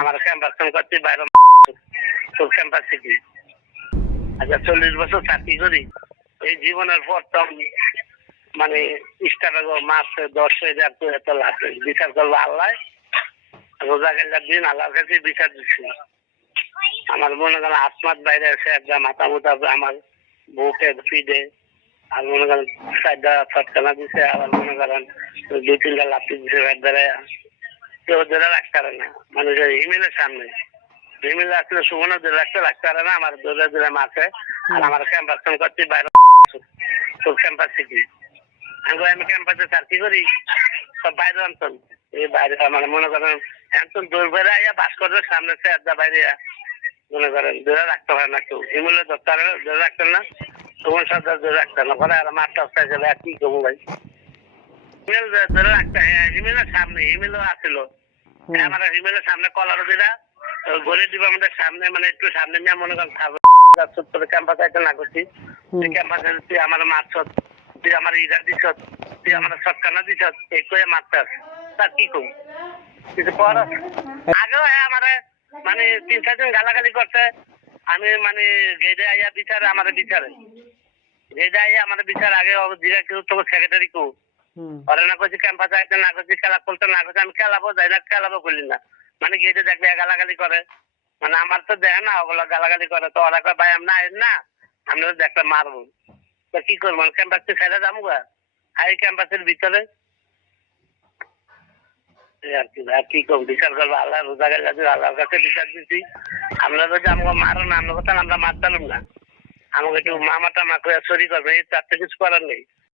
আমার ক্যাম্পাস করছি বাইরে তোর ক্যাম্পাস থেকে। আচ্ছা 40 বছর চাকরি করি, এই জীবনের প্রথম মানে স্টার্ট মাস 10,000 এত লাভ বিচার করবো আল্লাহ। রোজা গেলার দিন আল্লাহর কাছে বিচার দিচ্ছি। আমার মনে করেন আসমাত বাইরে এসে একটা মাথা মুথা আমার বুকে ফিডে, আর মনে করেন চারটা ছটকানা দিছে, আবার মনে করেন 2-3টা লাফি দিছে ধরে। কেউ ধরে রাখতে পারে না, মানুষের হিমেলের সামনে হিমেল আসলে সুমনে ধরে রাখতে পারে না, আমার ধরে ধরে মারছে। আর আমার ক্যাম্পাস করছি বাইরে তোর ক্যাম্পাস থেকে। আমি ক্যাম্পাসে চাকরি করি, সব বাইরে অঞ্চল। এই বাইরে আমার মনে করেন এখন দৌড় বেড়ে আইয়া ভাস্করের সামনে সে আড্ডা বাইরে মনে করেন ধরে রাখতে পারে না কেউ, হিমেলের দরকার ধরে রাখতেন না, তোমার সাথে ধরে রাখতেন না, পরে আর মারটা চাইছিল কি করবো ভাই। হিমেল ধরে রাখতে হিমেলের সামনে হিমেলও আসছিল, আমার হিমেলের সামনে কলার দিলা ঘুরে দিব আমাদের সামনে, মানে একটু সামনে নিয়ে মনে করেন ক্যাম্পাস আইতে না করছি। ক্যাম্পাসে তুই আমার মারছ, তুই আমার ইরা দিছ, তুই আমার সৎকানা দিছ, এই করে মারতাস, তার কি কম কিছু পর আগেও আমার মানে 3-4 দিন গালাগালি করছে। আমি মানে গেদে আইয়া বিচারে আমার বিচারে গেদে আইয়া আমার বিচার আগে জিরা কেউ তোর সেক্রেটারি কেউ ওরা না করছি ক্যাম্পাসে আইতে না করছি, খেলা করতে না করছি, আমি খেলাবো যাই না, খেলাবো করলি না, মানে গেটে দেখলে গালাগালি করে, মানে আমার তো দেখে না ওগুলো গালাগালি করে, তো ওরা কয় ভাই আমরা আইন না, আমরা দেখলে মারবো, তো কি করবো ক্যাম্পাস থেকে ছেড়ে যাবো গা এই ক্যাম্পাসের ভিতরে আর কি করবো, বিচার করবো আল্লাহ। রোজা গেলে আল্লাহর কাছে বিচার দিচ্ছি। আমরা যদি আমাকে মারো না, আমরা কথা আমরা মারতাম না, আমাকে একটু মামাটা মা করে চুরি করবে, এই তার থেকে কিছু করার নেই।